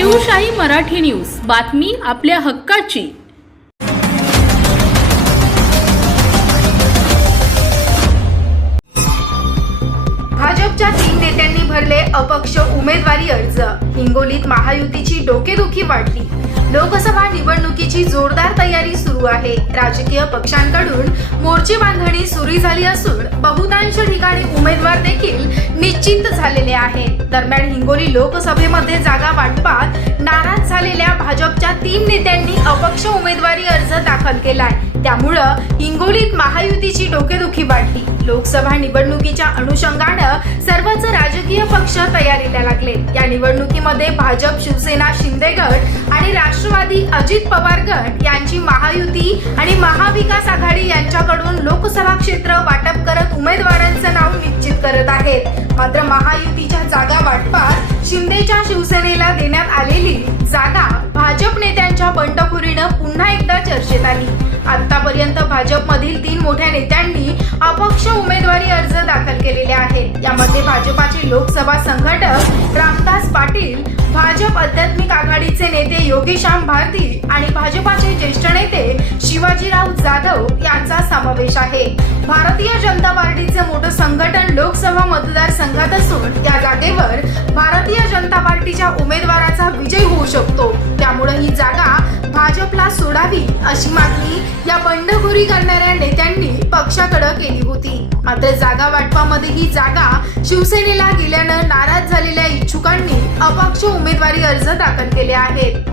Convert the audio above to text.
Shivshahi Marathi news. बातमी आपल्या हक्काची. भाजपच्या तीन नेत्यांनी भरले अपक्ष उमेदवारी अर्ज. हिंगोलीत महायुतीची डोकेदुखी वाढली. लोकसभा निवडणुकीची जोरदार तयारी सुरू आहे. राजकीय पक्षांकडून मोर्चे बांधणी सुरू झाली असून बहुतांश ठिकाणी उमेदवार देखील निश्चित झालेले आहेत. दरम्यान हिंगोली लोकसभेमध्ये जागा वाटपात नाराज झालेल्या भाजपच्या तीन नेत्यांनी अपक्ष उमेदवारी अर्ज दाखल केलाय. त्यामुळं हिंगोलीत महायुतीची डोकेदुखी वाढली. लोकसभा निवडणुकीच्या अनुषंगानं सर्वच राजकीय पक्ष तयारीला लागले. या निवडणुकीमध्ये भाजप शिवसेना शिंदे गट आणि राष्ट्रवादी अजित पवार गट यांची महायुती आणि महाविकास आघाडी यांच्याकडून लोकसभा क्षेत्र वाटप करत उमेदवारांचं नाव निश्चित करत आहेत. मात्र महायुतीच्या जागा वाटपात शिंदेच्या शिवसेनेला देण्यात आलेली जागा भाजप नेत्यांच्या बंडखोरीनं पुन्हा एकदा चर्चेत आली. आतापर्यंत भाजपमधील तीन मोठ्या नेत्यांनी अपक्ष उमेदवारी अर्ज दाखल केलेले आहेत. यामध्ये भाजपाचे लोकसभा आध्यात्मिक आघाडीचे नेते योगेशाम भारती आणि भाजपाचे ज्येष्ठ नेते शिवाजीराव जाधव यांचा समावेश आहे. भारतीय जनता पार्टीचे मोठं संघटन लोकसभा मतदारसंघात असून त्या जागेवर भारतीय जनता पार्टीच्या उमेदवाराचा विजय होऊ शकतो. त्यामुळे ही जागा भाजपला सोडावी अशी मागणी या बंडखोरी करणाऱ्या नेत्यांनी पक्षाकडे केली होती. मात्र जागा वाटपामध्ये ही जागा शिवसेनेला गेल्यानं नाराज झालेल्या इच्छुकांनी अपक्ष उमेदवारी अर्ज दाखल केले आहेत.